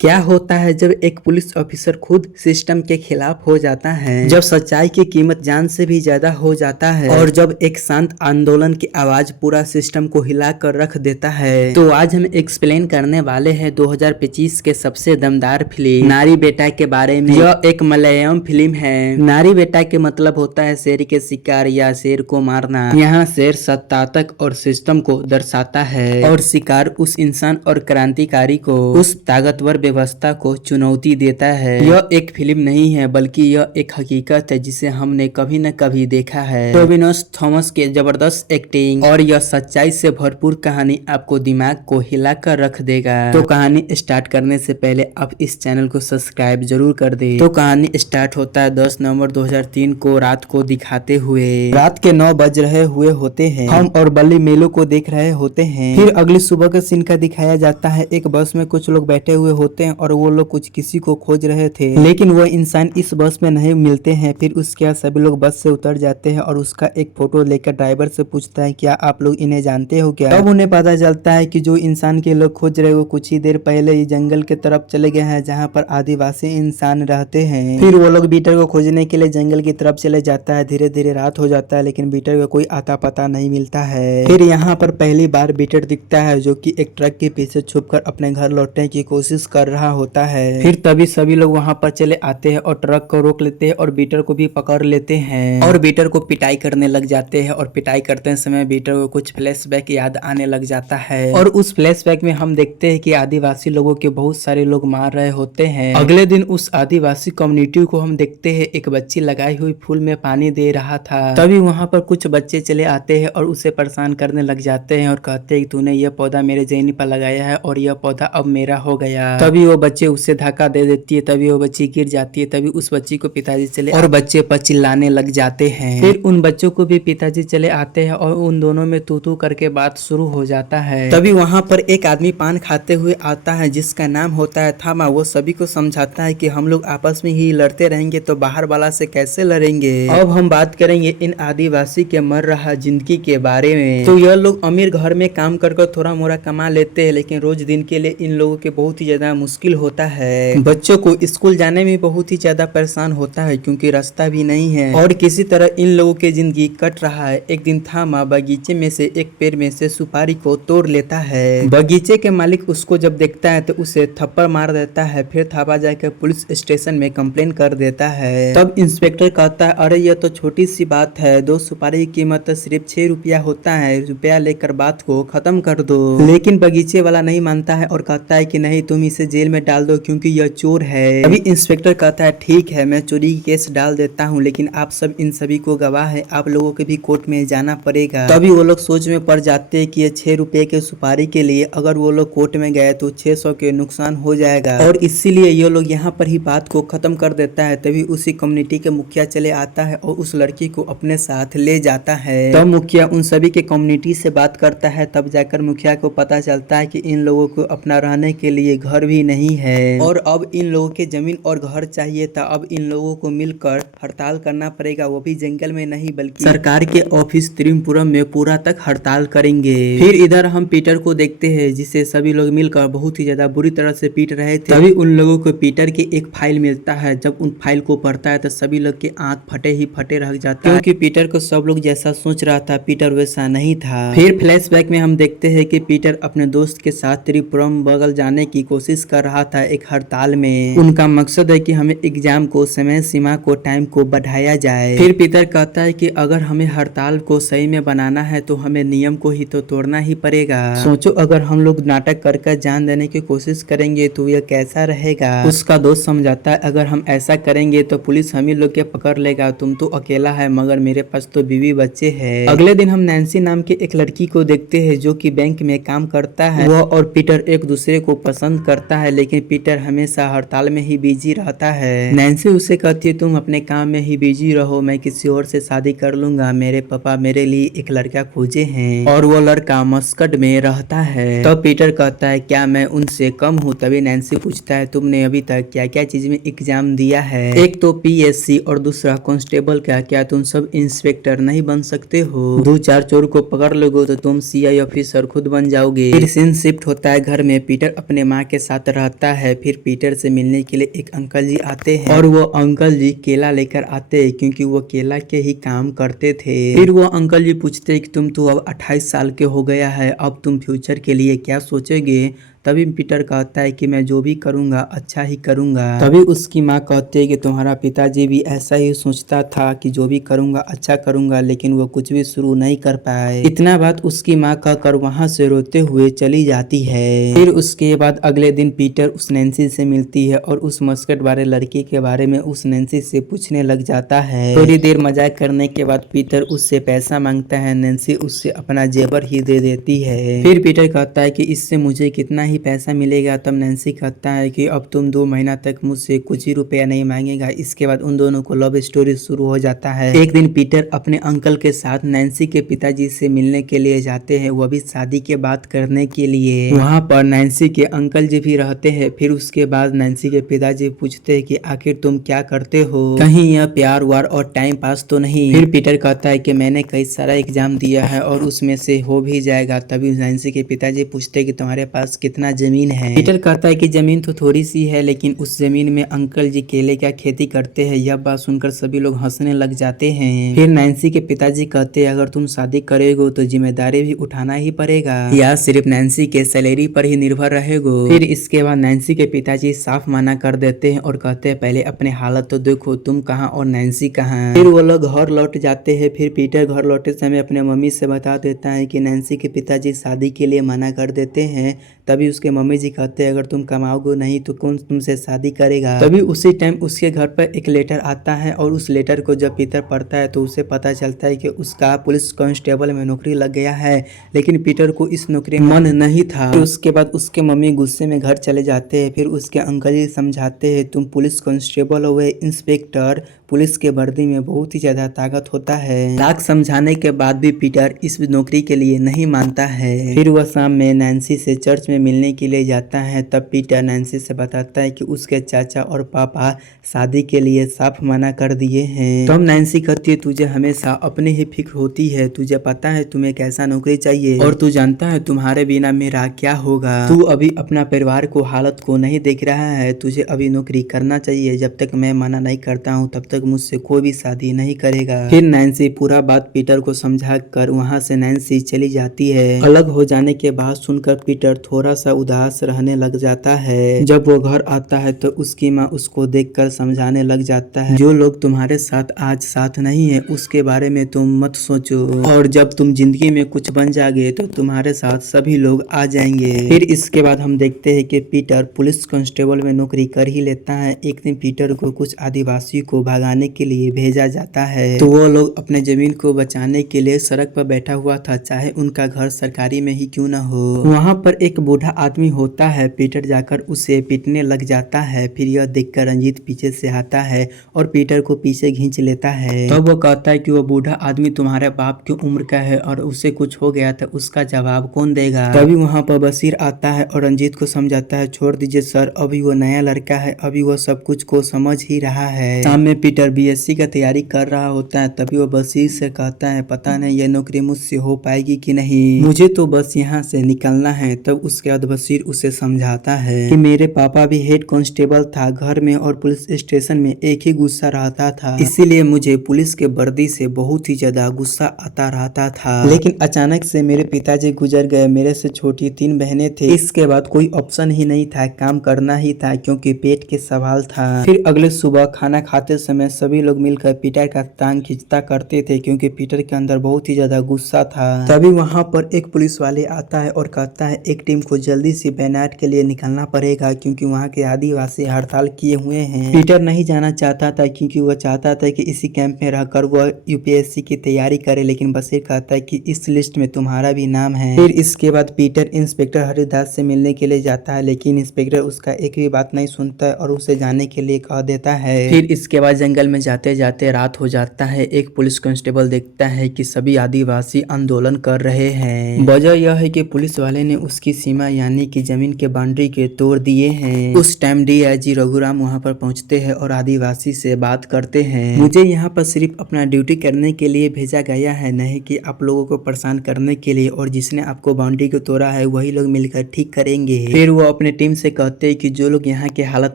क्या होता है जब एक पुलिस ऑफिसर खुद सिस्टम के खिलाफ हो जाता है, जब सच्चाई की कीमत जान से भी ज्यादा हो जाता है और जब एक शांत आंदोलन की आवाज पूरा सिस्टम को हिला कर रख देता है। तो आज हम एक्सप्लेन करने वाले हैं 2025 के सबसे दमदार फिल्म नारी बेटा के बारे में। यह एक मलयालम फिल्म है। नारी बेटा के मतलब होता है शेर के शिकार या शेर को मारना। यहाँ शेर सत्तातक और सिस्टम को दर्शाता है और शिकार उस इंसान और क्रांतिकारी को, उस ताकतवर व्यवस्था को चुनौती देता है। यह एक फिल्म नहीं है बल्कि यह एक हकीकत है जिसे हमने कभी न कभी देखा है। टोबिनोस थॉमस के जबरदस्त एक्टिंग और यह सच्चाई से भरपूर कहानी आपको दिमाग को हिलाकर रख देगा। तो कहानी स्टार्ट करने से पहले आप इस चैनल को सब्सक्राइब जरूर कर दे। तो कहानी स्टार्ट होता है 10 नवंबर 2003 को रात को दिखाते हुए। रात के 9 बज रहे हुए होते हैं। हम और बल्ली मेलों को देख रहे होते हैं। फिर अगली सुबह के सीन का दिखाया जाता है। एक बस में कुछ लोग बैठे हुए होते हैं और वो लोग कुछ किसी को खोज रहे थे, लेकिन वो इंसान इस बस में नहीं मिलते हैं। फिर उसके बाद सभी लोग बस से उतर जाते हैं और उसका एक फोटो लेकर ड्राइवर से पूछता है, क्या आप लोग इन्हें जानते हो क्या? तब उन्हें पता चलता है कि जो इंसान के लोग खोज रहे वो कुछ ही देर पहले ही जंगल के तरफ चले गए हैं जहाँ पर आदिवासी इंसान रहते हैं। फिर वो लोग बीटर को खोजने के लिए जंगल की तरफ चले जाता है। धीरे धीरे रात हो जाता है लेकिन बीटर को कोई आता पता नहीं मिलता है। फिर यहाँ पर पहली बार बीटर दिखता है जो कि एक ट्रक के पीछे छुपकर अपने घर लौटने की कोशिश कर रहा होता है। फिर तभी सभी लोग वहां पर चले आते हैं और ट्रक को रोक लेते हैं और बीटर को भी पकड़ लेते हैं और बीटर को पिटाई करने लग जाते हैं। और पिटाई करते समय बीटर को कुछ फ्लैशबैक याद आने लग जाता है और उस फ्लैशबैक में हम देखते हैं कि आदिवासी लोगों के बहुत सारे लोग मार रहे होते हैं। अगले दिन उस आदिवासी कम्युनिटी को हम देखते हैं एक बच्ची लगाई हुई फूल में पानी दे रहा था। तभी वहां पर कुछ बच्चे चले आते हैं और उसे परेशान करने लग जाते हैं और कहते हैं कि तूने यह पौधा मेरे जहनी पर लगाया है और यह पौधा अब मेरा हो गया। तभी वो बच्चे उससे धक्का दे देती है। तभी वो बच्ची गिर जाती है। तभी उस बच्ची को पिताजी चले और बच्चे पर चिल्लाने लग जाते हैं। फिर उन बच्चों को भी पिताजी चले आते हैं और उन दोनों में तू तू करके बात शुरू हो जाता है। तभी वहाँ पर एक आदमी पान खाते हुए आता है जिसका नाम होता है थामा। वो सभी को समझाता है कि हम लोग आपस में ही लड़ते रहेंगे तो बाहर वाला से कैसे लड़ेंगे। अब हम बात करेंगे इन आदिवासी के मर रहा जिंदगी के बारे में। तो यह लोग अमीर घर में काम कर थोड़ा मोड़ा कमा लेते हैं लेकिन रोज दिन के लिए इन लोगों के बहुत ही ज्यादा मुश्किल होता है। बच्चों को स्कूल जाने में बहुत ही ज्यादा परेशान होता है क्योंकि रास्ता भी नहीं है और किसी तरह इन लोगों की जिंदगी कट रहा है। एक दिन थामा बगीचे में से एक पेड़ में से सुपारी को तोड़ लेता है। बगीचे के मालिक उसको जब देखता है तो उसे थप्पड़ मार देता है। फिर थापा जाकर पुलिस स्टेशन में कंप्लेन कर देता है। तब इंस्पेक्टर कहता है, अरे यह तो छोटी सी बात है, 2 सुपारी की कीमत सिर्फ 6 रुपया होता है, रुपया लेकर बात को खत्म कर दो। लेकिन बगीचे वाला नहीं मानता है और कहता है कि नहीं, तुम इसे जेल में डाल दो क्योंकि यह चोर है। अभी इंस्पेक्टर कहता है, ठीक है मैं चोरी की केस डाल देता हूँ लेकिन आप सब इन सभी को गवाह है, आप लोगों के भी कोर्ट में जाना पड़ेगा। तभी वो लोग सोच में पड़ जाते हैं कि ये 6 रुपए के सुपारी के लिए अगर वो लोग कोर्ट में गए तो 600 के नुकसान हो जाएगा और इसीलिए ये लोग यहाँ पर ही बात को खत्म कर देता है। तभी उसी कम्युनिटी के मुखिया चले आता है और उस लड़की को अपने साथ ले जाता है। तब मुखिया उन सभी के कम्युनिटी से बात करता है। तब जाकर मुखिया को पता चलता है कि इन लोगों को अपना रहने के लिए घर भी नहीं है और अब इन लोगों के जमीन और घर चाहिए था। अब इन लोगों को मिलकर हड़ताल करना पड़ेगा, वो भी जंगल में नहीं बल्कि सरकार के ऑफिस त्रिपुरम में पूरा तक हड़ताल करेंगे। फिर इधर हम पीटर को देखते हैं जिसे सभी लोग मिलकर बहुत ही ज्यादा बुरी तरह से पीट रहे थे। तभी उन लोगों को पीटर की एक फाइल मिलता है। जब उन फाइल को पढ़ता है तो सभी लोग के आंख फटे ही फटे रह जाता है क्योंकि पीटर को सब लोग जैसा सोच रहा था पीटर वैसा नहीं था। फिर फ्लैशबैक में हम देखते हैं कि पीटर अपने दोस्त के साथ त्रिपुरम बगल जाने की कोशिश कर रहा था एक हड़ताल में। उनका मकसद है कि हमें एग्जाम को समय सीमा को टाइम को बढ़ाया जाए। फिर पीटर कहता है कि अगर हमें हड़ताल को सही में बनाना है तो हमें नियम को ही तो तोड़ना ही पड़ेगा। सोचो अगर हम लोग नाटक कर जान देने की कोशिश करेंगे तो यह कैसा रहेगा। उसका दोस्त समझाता है अगर हम ऐसा करेंगे तो पुलिस हम ही लोग के पकड़ लेगा, तुम तो अकेला है मगर मेरे पास तो बीवी बच्चे है। अगले दिन हम नैन्सी नाम के एक लड़की को देखते हैं जो कि बैंक में काम करता है। वह और पीटर एक दूसरे को पसंद करता है लेकिन पीटर हमेशा हड़ताल में ही बिजी रहता है। नैन्सी उसे कहती है तुम अपने काम में ही बिजी रहो, मैं किसी और से शादी कर लूंगा, मेरे पापा मेरे लिए एक लड़का खोजे हैं और वो लड़का मस्कट में रहता है। तो पीटर कहता है क्या मैं उनसे कम हूँ। तभी नैन्सी पूछता है तुमने अभी तक क्या क्या चीज में एग्जाम दिया है, एक तो पीएससी और दूसरा कांस्टेबल का, क्या तुम सब इंस्पेक्टर नहीं बन सकते हो? 2-4 चोर को पकड़ लोगे तो तुम सीआई ऑफिसर खुद बन जाओगे। फिर सीन शिफ्ट होता है घर में। पीटर अपने माँ के साथ बात रहता है। फिर पीटर से मिलने के लिए एक अंकल जी आते हैं और वो अंकल जी केला लेकर आते हैं क्योंकि वो केला के ही काम करते थे। फिर वो अंकल जी पूछते हैं कि तुम तो अब 28 साल के हो गया है, अब तुम फ्यूचर के लिए क्या सोचोगे। तभी पीटर कहता है कि मैं जो भी करूंगा अच्छा ही करूंगा। तभी उसकी माँ कहती है कि तुम्हारा पिताजी भी ऐसा ही सोचता था कि जो भी करूंगा अच्छा करूंगा, लेकिन वो कुछ भी शुरू नहीं कर पाए। इतना बात उसकी माँ कहकर वहाँ से रोते हुए चली जाती है। फिर उसके बाद अगले दिन पीटर उस नैन्सी से मिलती है और उस मस्कट वाले लड़की के बारे में उस नैन्सी से पूछने लग जाता है। थोड़ी देर मजाक करने के बाद पीटर उससे पैसा मांगता है। नैन्सी उससे अपना जेवर ही दे देती है। फिर पीटर कहता है कि इससे मुझे कितना ही पैसा मिलेगा। तब नैन्सी कहता है कि अब तुम 2 महीना तक मुझसे कुछ ही रुपया नहीं मांगेगा। इसके बाद उन दोनों को लव स्टोरी शुरू हो जाता है। एक दिन पीटर अपने अंकल के साथ नैन्सी के पिताजी से मिलने के लिए जाते हैं, वो भी शादी के बात करने के लिए। वहाँ पर नैन्सी के अंकल जी भी रहते हैं। फिर उसके बाद नैन्सी के पिताजी पूछते हैं कि आखिर तुम क्या करते हो, कहीं यह प्यार वार और टाइम पास तो नहीं। फिर पीटर कहता है कि मैंने कई सारा एग्जाम दिया है और उसमें से हो भी जाएगा। तभी नैन्सी के पिताजी पूछते हैं कि तुम्हारे पास कितना जमीन है। पीटर कहता है कि जमीन तो थोड़ी सी है, लेकिन उस जमीन में अंकल जी केले का खेती करते हैं। यह बात सुनकर सभी लोग हंसने लग जाते हैं। फिर नैन्सी के पिताजी कहते हैं अगर तुम शादी करोगे तो जिम्मेदारी भी उठाना ही पड़ेगा, या सिर्फ नैन्सी के सैलरी पर ही निर्भर रहेगो। फिर इसके बाद नैन्सी के पिताजी साफ मना कर देते हैं और कहते हैं पहले अपने हालत तो देखो, तुम कहाँ और नैन्सी कहाँ। फिर वो लोग घर लौट जाते हैं। फिर पीटर घर लौटते समय अपने मम्मी से बता देता है कि नैन्सी के पिताजी शादी के लिए मना कर देते हैं। तभी उसके मम्मी जी कहते हैं अगर तुम कमाओगे नहीं तो कौन तुमसे शादी करेगा। तभी उसी टाइम उसके घर पर एक लेटर आता है और उस लेटर को जब पीटर पढ़ता है तो उसे पता चलता है कि उसका पुलिस कांस्टेबल में नौकरी लग गया है, लेकिन पीटर को इस नौकरी में मन नहीं था। फिर उसके बाद उसके मम्मी गुस्से में घर चले जाते हैं। फिर उसके अंकल जी समझाते हैं तुम पुलिस कांस्टेबल हो, इंस्पेक्टर पुलिस के वर्दी में बहुत ही ज्यादा ताकत होता है। लाख समझाने के बाद भी पीटर इस नौकरी के लिए नहीं मानता है। फिर वह शाम में नैन्सी से चर्च में मिलने के लिए जाता है। तब पीटर नैन्सी से बताता है कि उसके चाचा और पापा शादी के लिए साफ मना कर दिए हैं। तब नैन्सी कहती है तुझे हमेशा अपने ही फिक्र होती है, तुझे पता है तुम्हें कैसा नौकरी चाहिए और तू जानता है तुम्हारे बिना मेरा क्या होगा। तू अभी अपना परिवार को हालत को नहीं देख रहा है, तुझे अभी नौकरी करना चाहिए। जब तक मैं मना नहीं करता हूँ तब तक मुझसे कोई भी शादी नहीं करेगा। फिर नैन्सी पूरा बात पीटर को समझा कर वहाँ से नैन्सी चली जाती है। अलग हो जाने के बाद सुनकर पीटर थोड़ा सा उदास रहने लग जाता है। जब वो घर आता है तो उसकी माँ उसको देखकर समझाने लग जाता है जो लोग तुम्हारे साथ आज साथ नहीं है उसके बारे में तुम मत सोचो, और जब तुम जिंदगी में कुछ बन जाओगे तो तुम्हारे साथ सभी लोग आ जाएंगे। फिर इसके बाद हम देखते हैं कि पीटर पुलिस कांस्टेबल में नौकरी कर ही लेता है। एक दिन पीटर को कुछ आदिवासी को भगाने के लिए भेजा जाता है, तो वो लोग अपने जमीन को बचाने के लिए सड़क पर बैठा हुआ था, चाहे उनका घर सरकारी में ही क्यों न हो। वहाँ पर एक बूढ़ा आदमी होता है। पीटर जाकर उसे पीटने लग जाता है। फिर यह देखकर रंजीत पीछे से आता है और पीटर को पीछे खींच लेता है। तब वो कहता है कि वो बूढ़ा आदमी तुम्हारे बाप की उम्र का है और उसे कुछ हो गया तो उसका जवाब कौन देगा। तभी वहाँ पर बशीर आता है और रंजीत को समझाता है छोड़ दीजिए सर, अभी वो नया लड़का है, अभी वो सब कुछ को समझ ही रहा है। शाम में पीटर बीएससी का तैयारी कर रहा होता है। तभी वो बशीर से कहता है पता नहीं ये नौकरी मुझसे हो पाएगी कि नहीं, मुझे तो बस यहाँ से निकलना है। तब उसके बाद बशीर उसे समझाता है कि मेरे पापा भी हेड कांस्टेबल था, घर में और पुलिस स्टेशन में एक ही गुस्सा रहता था, इसीलिए मुझे पुलिस के वर्दी से बहुत ही ज्यादा गुस्सा आता रहता था। लेकिन अचानक से मेरे पिताजी गुजर गए, मेरे से छोटी 3 बहनें थे, इसके बाद कोई ऑप्शन ही नहीं था, काम करना ही था क्योंकि पेट के सवाल था। फिर अगले सुबह खाना खाते समय सभी लोग मिलकर पीटर का टांग खींचता करते थे क्योंकि पीटर के अंदर बहुत ही ज्यादा गुस्सा था। तभी वहाँ पर एक पुलिस वाले आता है और कहता है एक टीम को जल्दी से बैनाट के लिए निकलना पड़ेगा क्योंकि वहाँ के आदिवासी हड़ताल किए हुए हैं। पीटर नहीं जाना चाहता था क्योंकि वह चाहता था कि इसी कैंप में रहकर वह यूपीएससी की तैयारी करे, लेकिन बशीर कहता है कि इस लिस्ट में तुम्हारा भी नाम है। फिर इसके बाद पीटर इंस्पेक्टर हरिदास से मिलने के लिए जाता है, लेकिन इंस्पेक्टर उसका एक भी बात नहीं सुनता है और उसे जाने के लिए कह देता है। फिर इसके बाद जंगल में जाते जाते रात हो जाता है। एक पुलिस कांस्टेबल देखता है कि सभी आदिवासी आंदोलन कर रहे हैं। वजह यह है कि पुलिस वाले ने उसकी सीमा सीमा यानी कि जमीन के बाउंड्री के तोड़ दिए हैं। उस टाइम डीआईजी रघुराम वहां पर पहुंचते हैं और आदिवासी से बात करते हैं। मुझे यहाँ पर सिर्फ अपना ड्यूटी करने के लिए भेजा गया है, नहीं कि आप लोगों को परेशान करने के लिए, और जिसने आपको बाउंड्री को तोड़ा है वही लोग मिलकर ठीक करेंगे। फिर वो अपने टीम से कहते हैं कि जो लोग यहाँ की हालत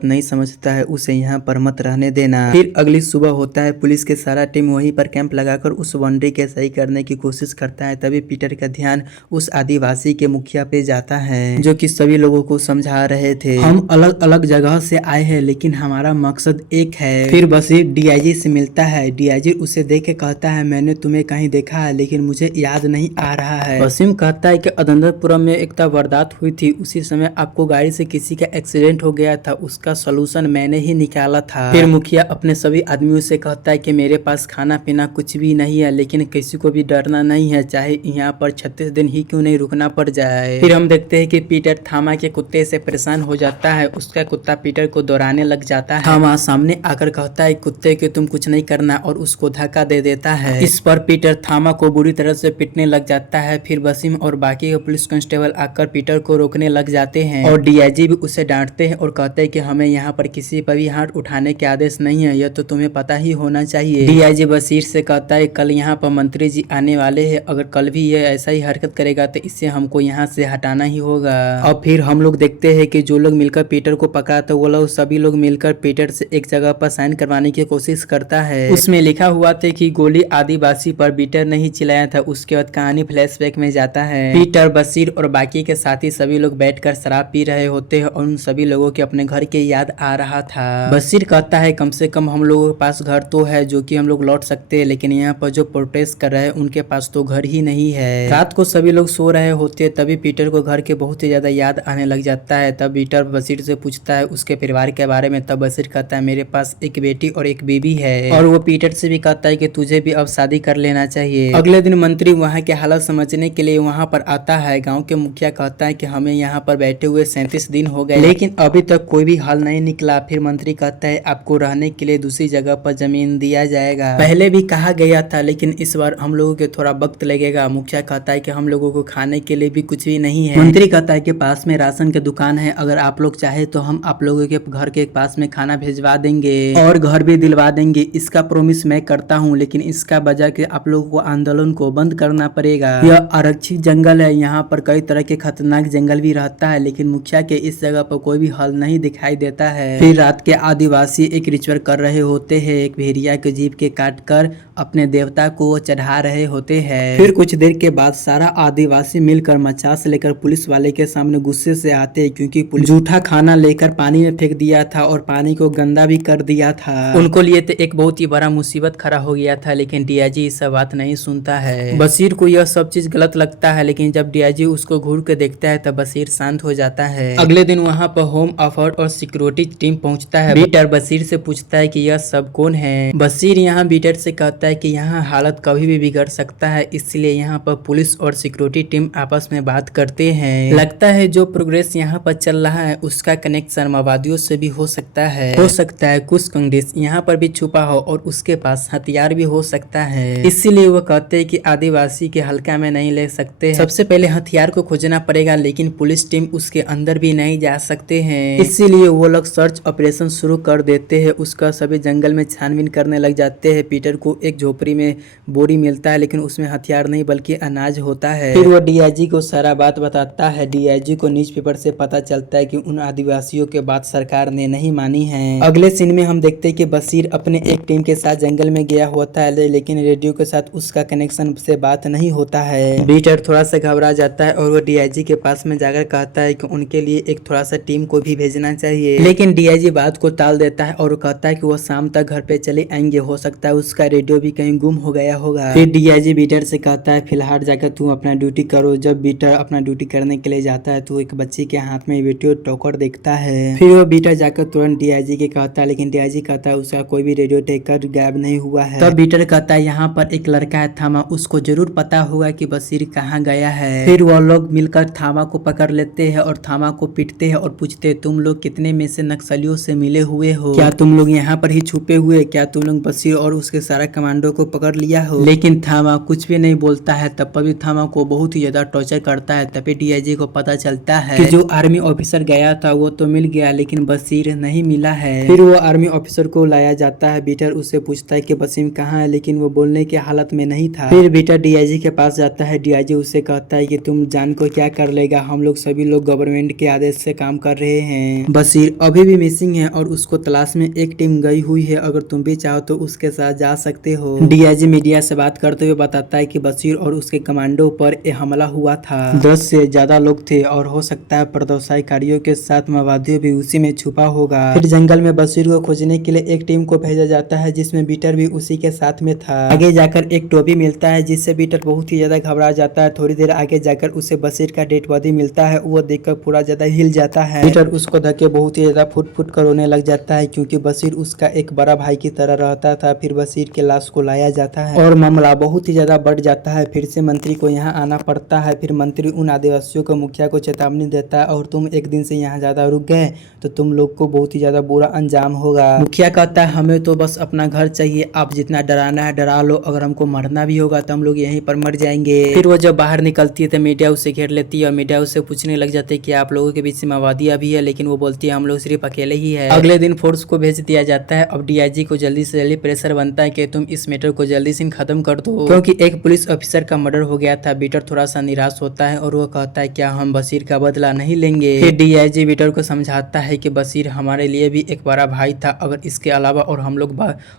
नहीं समझता है उसे यहाँ पर मत रहने देना। फिर अगली सुबह होता है, पुलिस के सारा टीम वहीं पर कैंप लगाकर उस बाउंड्री के सही करने की कोशिश करता है। तभी पीटर का ध्यान उस आदिवासी के मुखिया पे जाता है, जो कि सभी लोगों को समझा रहे थे, हम अलग अलग जगह से आए हैं लेकिन हमारा मकसद एक है। फिर बशीर डीआईजी से मिलता है। डीआईजी उसे देख के कहता है, मैंने तुम्हें कहीं देखा है लेकिन मुझे याद नहीं आ रहा है। वसीम कहता है कि अदंतपुरम में एक वारदात हुई थी, उसी समय आपको गाड़ी से किसी का एक्सीडेंट हो गया था, उसका सोल्यूशन मैंने ही निकाला था। फिर मुखिया अपने सभी आदमियों से कहता है कि मेरे पास खाना पीना कुछ भी नहीं है, लेकिन किसी को भी डरना नहीं है, चाहे यहाँ पर 36 दिन ही क्यों नहीं रुकना पड़ जाए। फिर हम देखते हैं कि पीटर थामा के कुत्ते से परेशान हो जाता है, उसका कुत्ता पीटर को दौड़ाने लग जाता है। थामा सामने आकर कहता है कुत्ते के तुम कुछ नहीं करना, और उसको धक्का दे देता है। इस पर पीटर थामा को बुरी तरह से पीटने लग जाता है। फिर वसीम और बाकी के पुलिस कांस्टेबल आकर पीटर को रोकने लग जाते हैं, और डीआईजी भी उसे डांटते हैं और कहते हैं कि हमें यहाँ पर किसी पर भी हाथ उठाने के आदेश नहीं है, यह तो तुम्हें पता ही होना चाहिए। डीआईजी बशीर से कहता है कल यहाँ पर मंत्री जी आने वाले हैं, अगर कल भी ये ऐसा ही हरकत करेगा तो इससे हमको यहाँ से हटाना ही होगा। और फिर हम लोग देखते हैं कि जो लोग मिलकर पीटर को पकड़ा था वो लोग सभी लोग मिलकर पीटर से एक जगह पर साइन करवाने की कोशिश करता है। उसमें लिखा हुआ था कि गोली आदिवासी पर पीटर नहीं चलाया था। उसके बाद कहानी फ्लैशबैक में जाता है। पीटर, बशीर और बाकी के साथी सभी लोग बैठकर शराब पी रहे होते हैं और उन सभी लोगों के अपने घर के याद आ रहा था। बशीर कहता है कम से कम हम लोगों के पास घर तो है जो कि हम लोग लौट सकते हैं, लेकिन यहाँ पर जो प्रोटेस्ट कर रहे हैं उनके पास तो घर ही नहीं है। रात को सभी लोग सो रहे होते हैं, तभी पीटर को घर के बहुत ही ज्यादा याद आने लग जाता है। तब पीटर बशीर से पूछता है उसके परिवार के बारे में। तब बशीर कहता है मेरे पास एक बेटी और एक बेबी है, और वो पीटर से भी कहता है कि तुझे भी अब शादी कर लेना चाहिए। अगले दिन मंत्री वहाँ के हालत समझने के लिए वहाँ पर आता है। गाँव के मुखिया कहता है कि हमें यहाँ पर बैठे हुए 37 दिन हो गए, लेकिन अभी तक कोई भी हल नहीं निकला। फिर मंत्री कहता है आपको रहने के लिए दूसरी जगह पर जमीन दिया जाएगा, पहले भी कहा गया था लेकिन इस बार हम लोगों के थोड़ा वक्त लगेगा। मुखिया कहता है कि हम लोगों को खाने के लिए भी कुछ भी नहीं है। मंत्री कहता है कि पास में राशन की दुकान है, अगर आप लोग चाहे तो हम आप लोगों के घर के पास में खाना भिजवा देंगे और घर भी दिलवा देंगे, इसका प्रॉमिस मैं करता हूँ, लेकिन इसका वजह कि आप लोगों को आंदोलन को बंद करना पड़ेगा। यह आरक्षित जंगल है, यहाँ पर कई तरह के खतरनाक जंगल भी रहता है, लेकिन मुखिया के इस जगह पर कोई भी हल नहीं दिखाई देता है। फिर रात के आदिवासी एक रिचुअल कर रहे होते हैं, एक भेड़िया के जीभ के काट कर अपने देवता को चढ़ा रहे होते हैं। फिर कुछ देर के बाद सारा आदिवासी मिलकर मचास लेकर पुलिस वाले के सामने गुस्से से आते हैं, क्योंकि पुलिस झूठा खाना लेकर पानी में फेंक दिया था और पानी को गंदा भी कर दिया था। उनको लिए तो एक बहुत ही बड़ा मुसीबत खड़ा हो गया था, लेकिन डीआईजी इस बात नहीं सुनता है। बशीर को यह सब चीज गलत लगता है, लेकिन जब डीआईजी उसको घूर के देखता है तब बशीर शांत हो जाता है। अगले दिन वहाँ पर होम अफेयर और सिक्योरिटी टीम पहुँचता है। पीटर बशीर से पूछता है कि यह सब कौन है। बशीर यहाँ पीटर से कहता है कि यहाँ हालत कभी भी बिगड़ सकता है, इसलिए यहाँ पर पुलिस और सिक्योरिटी टीम आपस में बात करते हैं। लगता है जो प्रोग्रेस यहाँ पर चल रहा है उसका कनेक्शन माओवादियों से भी हो सकता है कुछ कांग्रेस यहाँ पर भी छुपा हो और उसके पास हथियार भी हो सकता है, इसीलिए वो कहते हैं कि आदिवासी के हल्का में नहीं ले सकते, सबसे पहले हथियार को खोजना पड़ेगा, लेकिन पुलिस टीम उसके अंदर भी नहीं जा सकते हैं, इसीलिए वो लोग सर्च ऑपरेशन शुरू कर देते हैं। उसका सभी जंगल में छानबीन करने लग जाते हैं। पीटर को एक झोपड़ी में बोरी मिलता है, लेकिन उसमें हथियार नहीं बल्कि अनाज होता है। फिर वो डीआईजी को सारा बात बताता है। डीआईजी को न्यूज़पेपर से पता चलता है कि उन आदिवासियों के बात सरकार ने नहीं मानी है। अगले सीन में हम देखते हैं कि बशीर अपने एक टीम के साथ जंगल में गया होता है, लेकिन रेडियो के साथ उसका कनेक्शन से बात नहीं होता है। पीटर थोड़ा सा घबरा जाता है और वो डीआईजी के पास में जाकर कहता है कि उनके लिए एक थोड़ा सा टीम को भी भेजना चाहिए, लेकिन डीआईजी बात को टाल देता है और कहता है कि वो शाम तक घर पे चले आएंगे, हो सकता है उसका रेडियो भी कहीं गुम हो गया होगा। फिर डीआईजी पीटर से कहता है फिलहाल जाकर तू अपना ड्यूटी करो। जब पीटर अपना ड्यूटी करने के लिए जाता है तो एक बच्चे के हाथ में रेडियो टोकर देखता है। फिर वो पीटर जाकर तुरंत डीआईजी के कहता है, लेकिन डीआईजी कहता है उसका कोई भी रेडियो टेकर गायब नहीं हुआ है। तब पीटर कहता है यहाँ पर एक लड़का है थामा, उसको जरूर पता होगा कि बशीर कहाँ गया है। फिर वो लोग मिलकर थामा को पकड़ लेते हैं और थामा को पीटते हैं और पूछते हैं तुम लोग कितने में से नक्सलियों से मिले हुए हो, क्या तुम लोग यहाँ पर ही छुपे हुए, क्या तुम लोग बशीर और उसके सारा कमांडो को पकड़ लिया हो। लेकिन थामा कुछ भी नहीं बोलता है। तब भी थामा को बहुत ही ज्यादा टॉर्चर करता है। तभी डीआईजी डीआईजी को पता चलता है कि जो आर्मी ऑफिसर गया था वो तो मिल गया लेकिन बशीर नहीं मिला है। फिर वो आर्मी ऑफिसर को लाया जाता है। बीटर उससे पूछता है कि वसीम कहाँ है, लेकिन वो बोलने की हालत में नहीं था। फिर बीटर डीआईजी के पास जाता है। डीआईजी उससे कहता है कि तुम जान को क्या कर लेगा, हम लोग सभी लोग गवर्नमेंट के आदेश से काम कर रहे हैं। बशीर अभी भी मिसिंग है और उसको तलाश में एक टीम गई हुई है, अगर तुम भी चाहो तो उसके साथ जा सकते हो। डीआईजी मीडिया से बात करते हुए बताता है कि बशीर और उसके कमांडो पर हमला हुआ था। 10 से ज्यादा लोग थे और हो सकता है प्रदर्शनकारियों के साथ माओवादी भी उसी में छुपा होगा। फिर जंगल में बशीर को खोजने के लिए एक टीम को भेजा जाता है जिसमें बीटर भी उसी के साथ में था। आगे जाकर एक टोपी मिलता है जिससे बीटर बहुत ही ज्यादा घबरा जाता है। थोड़ी देर आगे जाकर उसे बशीर का डेड बॉडी मिलता है, वो देखकर पूरा ज्यादा हिल जाता है। बीटर उसको धक्के बहुत ही ज्यादा फुट फुट कर रोने लग जाता है क्योंकि बशीर उसका एक बड़ा भाई की तरह रहता था। फिर बशीर के लाश को लाया जाता है और मामला बहुत ही ज्यादा बढ़ जाता है। फिर से मंत्री को यहाँ आना पड़ता है। फिर मंत्री उन आदिवासियों को मुखिया को चेतावनी देता है और तुम एक दिन से यहाँ ज्यादा रुक गए तो तुम लोग को बहुत ही ज्यादा बुरा अंजाम होगा। मुखिया कहता है हमें तो बस अपना घर चाहिए, आप जितना डराना है डरा लो, अगर हमको मरना भी होगा तो हम लोग यहीं पर मर जाएंगे। फिर वो जब बाहर निकलती है तो मीडिया उसे घेर लेती है और मीडिया उसे पूछने लग जाती है कि आप लोगों के बीच में माओवादी भी है, लेकिन वो बोलती है हम लोग सिर्फ अकेले ही है। अगले दिन फोर्स को भेज दिया जाता है। अब डीआईजी को जल्दी से जल्दी प्रेशर बनता है कि तुम इस मैटर को जल्दी से खत्म कर दो क्योंकि एक पुलिस ऑफिसर का मर्डर हो गया था। बीटर थोड़ा सा निराश होता है और वो कहता है क्या हम बशीर का बदला नहीं लेंगे। फिर डीआईजी बीटर को समझाता है कि बशीर हमारे लिए भी एक बड़ा भाई था, अगर इसके अलावा और हम लोग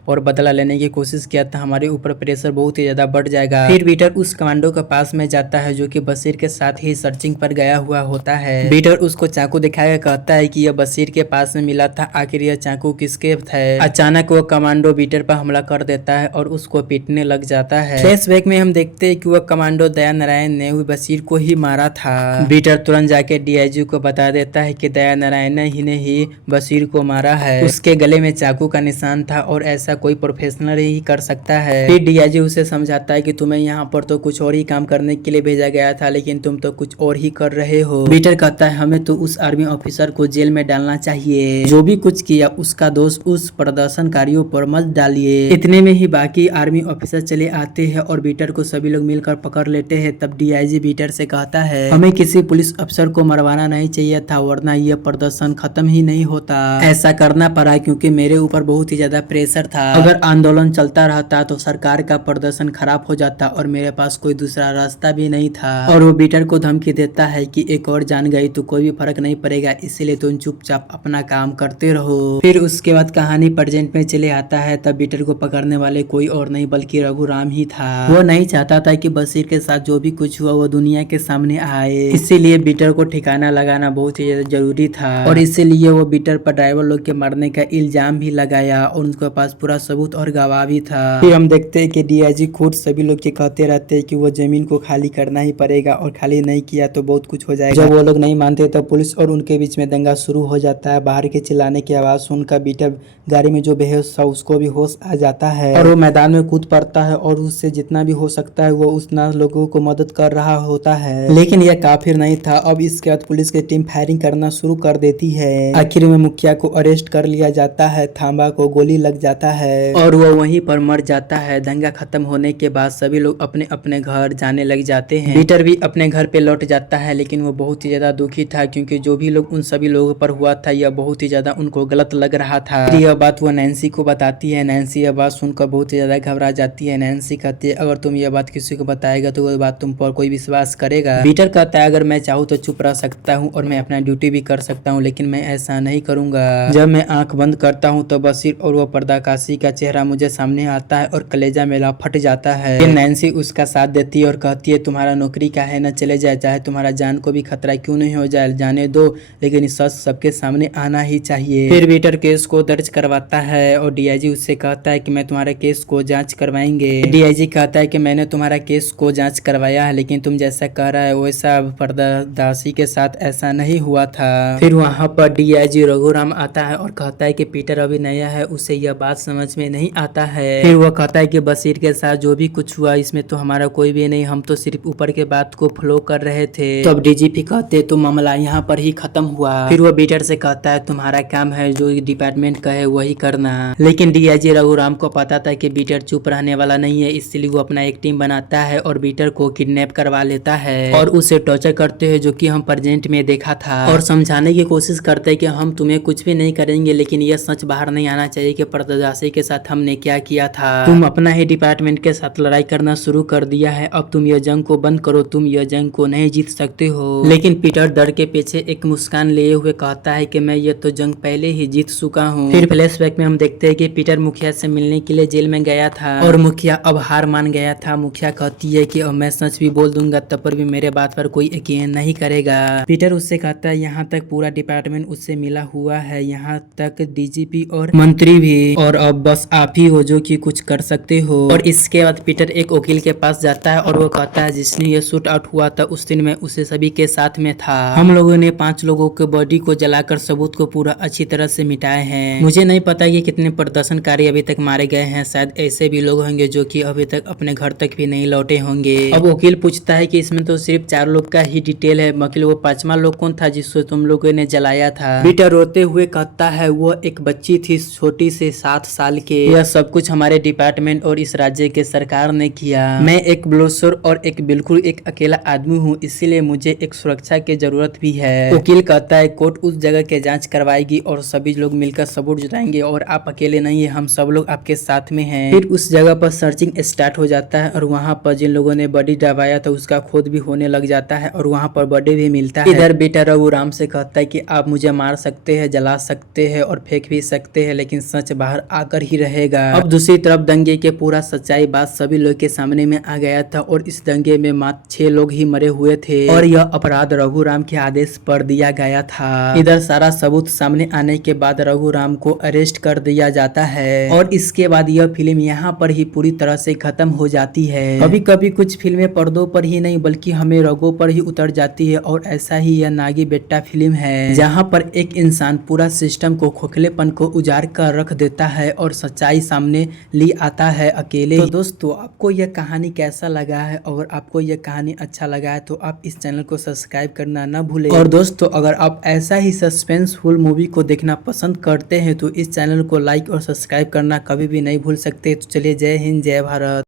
और बदला लेने की कोशिश किया तो हमारे ऊपर प्रेशर बहुत ही ज्यादा बढ़ जाएगा। फिर बीटर उस कमांडो के पास में जाता है जो कि बशीर के साथ ही सर्चिंग पर गया हुआ होता है। बीटर उसको चाकू दिखाकर कहता है कि यह बशीर के पास में मिला था, आखिर यह चाकू किसके थे। अचानक वो कमांडो बीटर पर हमला कर देता है और उसको पीटने लग जाता है। फ्लैशबैक में हम देखते हैं कि वह कमांडो दया नारायण ने बशीर को ही मारा था। बीटर तुरंत जाके डीआईजी को बता देता है कि दया नारायण ही ने ही बशीर को मारा है, उसके गले में चाकू का निशान था और ऐसा कोई प्रोफेशनल ही कर सकता है। फिर डीआईजी उसे समझाता है कि तुम्हें यहाँ पर तो कुछ और ही काम करने के लिए भेजा गया था लेकिन तुम तो कुछ और ही कर रहे हो। बीटर कहता है हमें तो उस आर्मी ऑफिसर को जेल में डालना चाहिए, जो भी कुछ किया उसका दोष उस प्रदर्शनकारियों पर मत डालिए। इतने में ही बाकी आर्मी ऑफिसर चले आते हैं और बीटर को सभी लोग मिलकर पकड़ लेते हैं। तब डीआईजी बीटर से कहता है हमें किसी पुलिस अफसर को मरवाना नहीं चाहिए था, वरना यह प्रदर्शन खत्म ही नहीं होता। ऐसा करना पड़ा क्योंकि मेरे ऊपर बहुत ही ज्यादा प्रेशर था, अगर आंदोलन चलता रहता तो सरकार का प्रदर्शन खराब हो जाता और मेरे पास कोई दूसरा रास्ता भी नहीं था। और वो बीटर को धमकी देता है कि एक और जान गई तो कोई भी फर्क नहीं पड़ेगा, इसीलिए तुम चुपचाप अपना काम करते रहो। फिर उसके बाद कहानी प्रेजेंट में चले आता है। तब बीटर को पकड़ने वाले कोई और नहीं बल्कि रघुराम ही था। वो नहीं चाहता था कि बशीर के साथ जो भी कुछ हुआ वो दुनिया के सामने आए, इसीलिए बीटर को ठिकाना लगाना बहुत ही जरूरी था और इसीलिए वो बीटर पर ड्राइवर लोग के मरने का इल्जाम भी लगाया और उनके पास पूरा सबूत और गवाह भी था। फिर हम देखते हैं कि डीआईजी खुद सभी लोग के कहते रहते हैं कि वो जमीन को खाली करना ही पड़ेगा और खाली नहीं किया तो बहुत कुछ हो जाएगा। जब वो लोग नहीं मानते तो पुलिस और उनके बीच में दंगा शुरू हो जाता है। बाहर के चिल्लाने की आवाज सुनकर बीटर गाड़ी में जो बेहोश था उसको भी होश आ जाता है और वो मैदान में कूद पड़ता है और उससे जितना भी हो सकता है वो उतना लोगों को मदद कर रहा होता है, लेकिन यह काफी नहीं था। अब इसके बाद पुलिस की टीम फायरिंग करना शुरू कर देती है। आखिर में मुखिया को अरेस्ट कर लिया जाता है, थांबा को गोली लग जाता है और वो वहीं पर मर जाता है। दंगा खत्म होने के बाद सभी लोग अपने अपने घर जाने लग जाते हैं। बीटर भी अपने घर पे लौट जाता है लेकिन वो बहुत ही ज्यादा दुखी था क्योंकि जो भी लोग उन सभी लोगों पर हुआ था यह बहुत ही ज्यादा उनको गलत लग रहा था। यह बात वो नैन्सी को बताती है। नैन्सी यह बात सुनकर बहुत ही ज्यादा घबरा जाती है। नैन्सी कहती है अगर तुम यह बात किसी को बताएगा तो वह बात तुम पर कोई विश्वास करेगा। बीटर कहता है अगर मैं चाहूँ तो चुप रह सकता हूँ और मैं अपना ड्यूटी भी कर सकता हूँ, लेकिन मैं ऐसा नहीं करूंगा। जब मैं आंख बंद करता हूँ तो बशीर और वो पर्दाकाशी का चेहरा मुझे सामने आता है और कलेजा मेरा फट जाता है। नैन्सी उसका साथ देती है और कहती है तुम्हारा नौकरी का है न चले जाए, चाहे तुम्हारा जान को भी खतरा क्यों नहीं हो जाए, जाने दो, लेकिन सच सबके सामने आना ही चाहिए। फिर बीटर केस को दर्ज करवाता है और डीआईजी उससे कहता है कि मैं तुम्हारे केस को जांच करवाएंगे। डीआईजी कहता है कि मैंने तुम्हारा केस को जांच करवाया है लेकिन तुम जैसा कह रहा है वैसा पर्दादासी के साथ ऐसा नहीं हुआ था। फिर वहाँ पर डीआईजी रघुराम आता है और कहता है कि पीटर अभी नया है, उसे यह बात समझ में नहीं आता है। फिर वो कहता है कि बशीर के साथ जो भी कुछ हुआ इसमें तो हमारा कोई भी नहीं, हम तो सिर्फ ऊपर के बात को फ्लो कर रहे थे। तो अब डीजीपी कहते तो मामला यहाँ पर ही खत्म हुआ। फिर वो बीटर से कहता है तुम्हारा काम है जो डिपार्टमेंट का है वही करना, लेकिन डीआईजी रघुराम को पता था कि बीटर चुप रहने वाला नहीं है, इसलिए वो अपना एक टीम बनाता है और बीटर को किडनैप करवा लेता है और उसे टॉर्चर टॉर्चर करते हैं जो कि हम प्रेजेंट में देखा था, और समझाने की कोशिश करते हैं कि हम तुम्हें कुछ भी नहीं करेंगे, लेकिन यह सच बाहर नहीं आना चाहिए कि प्रत्याशी के साथ हमने क्या किया था। तुम अपना ही डिपार्टमेंट के साथ लड़ाई करना शुरू कर दिया है, अब तुम यह जंग को बंद करो, तुम यह जंग को नहीं जीत सकते हो। लेकिन पीटर डर के पीछे एक मुस्कान लिए हुए कहता है कि मैं ये तो जंग पहले ही जीत चुका हूँ। फिर फ्लैशबैक में हम देखते हैं कि पीटर मुखिया से मिलने के लिए जेल में गया था और मुखिया अब हार मान गया था। मुखिया कहती है कि अब मैं सच भी बोल दूंगा तब पर भी मेरे बात पर कोई यकीन नहीं करेगा। पीटर उससे कहता है यहाँ तक पूरा डिपार्टमेंट उससे मिला हुआ है, यहाँ तक डीजीपी और मंत्री भी, और अब बस आप ही हो जो कि कुछ कर सकते हो। और इसके बाद पीटर एक वकील के पास जाता है और वो कहता है जिसने ये शूट आउट हुआ था उस दिन मैं उसे सभी के साथ में था। हम लोगों ने 5 लोगों के बॉडी को जलाकर सबूत को पूरा अच्छी तरह से मिटाए हैं। मुझे नहीं पता कि कितने प्रदर्शनकारी अभी तक मारे गए हैं, शायद ऐसे भी लोग होंगे जो कि अभी तक अपने घर तक भी नहीं लौटे होंगे। अब वकील पूछता है कि इसमें तो सिर्फ 4 लोग का ही डिटेल है, वकील वो 5वां लोग कौन था जिसको तुम लोगों ने जलाया था? पीटर रोते हुए कहता है वो एक बच्ची थी, छोटी से 7 साल के। यह सब कुछ हमारे डिपार्टमेंट और इस राज्य के सरकार ने किया। मैं एक ब्लोसर और बिल्कुल एक अकेला आदमी हूँ, इसीलिए मुझे एक सुरक्षा की जरूरत भी है। वकील कहता है कोर्ट उस जगह के जांच करवाएगी और सभी लोग मिलकर सबूत जुटाएंगे और आप अकेले नहीं है, हम सब लोग आपके साथ में हैं। फिर उस जगह पर सर्चिंग स्टार्ट हो जाता है और वहाँ पर जिन लोगों ने बॉडी दबाया था उसका खोज भी होने लग जाता है और वहाँ पर बॉडी भी मिलता है। इधर बेटा रघुराम से कहता है कि आप मुझे मार सकते हैं, जला सकते हैं और फेंक भी सकते हैं, लेकिन सच बाहर आकर ही रहेगा। अब दूसरी तरफ दंगे के पूरा सच्चाई बात सभी लोग के सामने में आ गया था और इस दंगे में मात्र 6 लोग ही मरे हुए थे और यह अपराध रघुराम के आदेश पर दिया गया था। इधर सारा सबूत सामने आने के बाद रघुराम को अरेस्ट कर दिया जाता है और इसके बाद यह फिल्म यहाँ पर ही पूरी तरह से खत्म हो जाती है। कभी कभी कुछ फिल्में पर्दों पर ही नहीं बल्कि हमें रगों पर ही उतर जाती है और ऐसा ही यह नागी बेटा फिल्म है जहाँ पर एक इंसान पूरा सिस्टम को खोखलेपन को उजाड़ कर रख देता है और सच्चाई सामने ले आता है अकेले। तो दोस्तों आपको यह कहानी कैसा लगा है? और आपको यह कहानी अच्छा लगा है तो आप इस चैनल को सब्सक्राइब करना न भूलें। और दोस्तों अगर आप ऐसा ही सस्पेंसफुल मूवी को देखना पसंद करते हैं तो इस चैनल को लाइक और सब्सक्राइब करना कभी भी नहीं भूल सकते। तो चलिए जय हिंद जय भारत।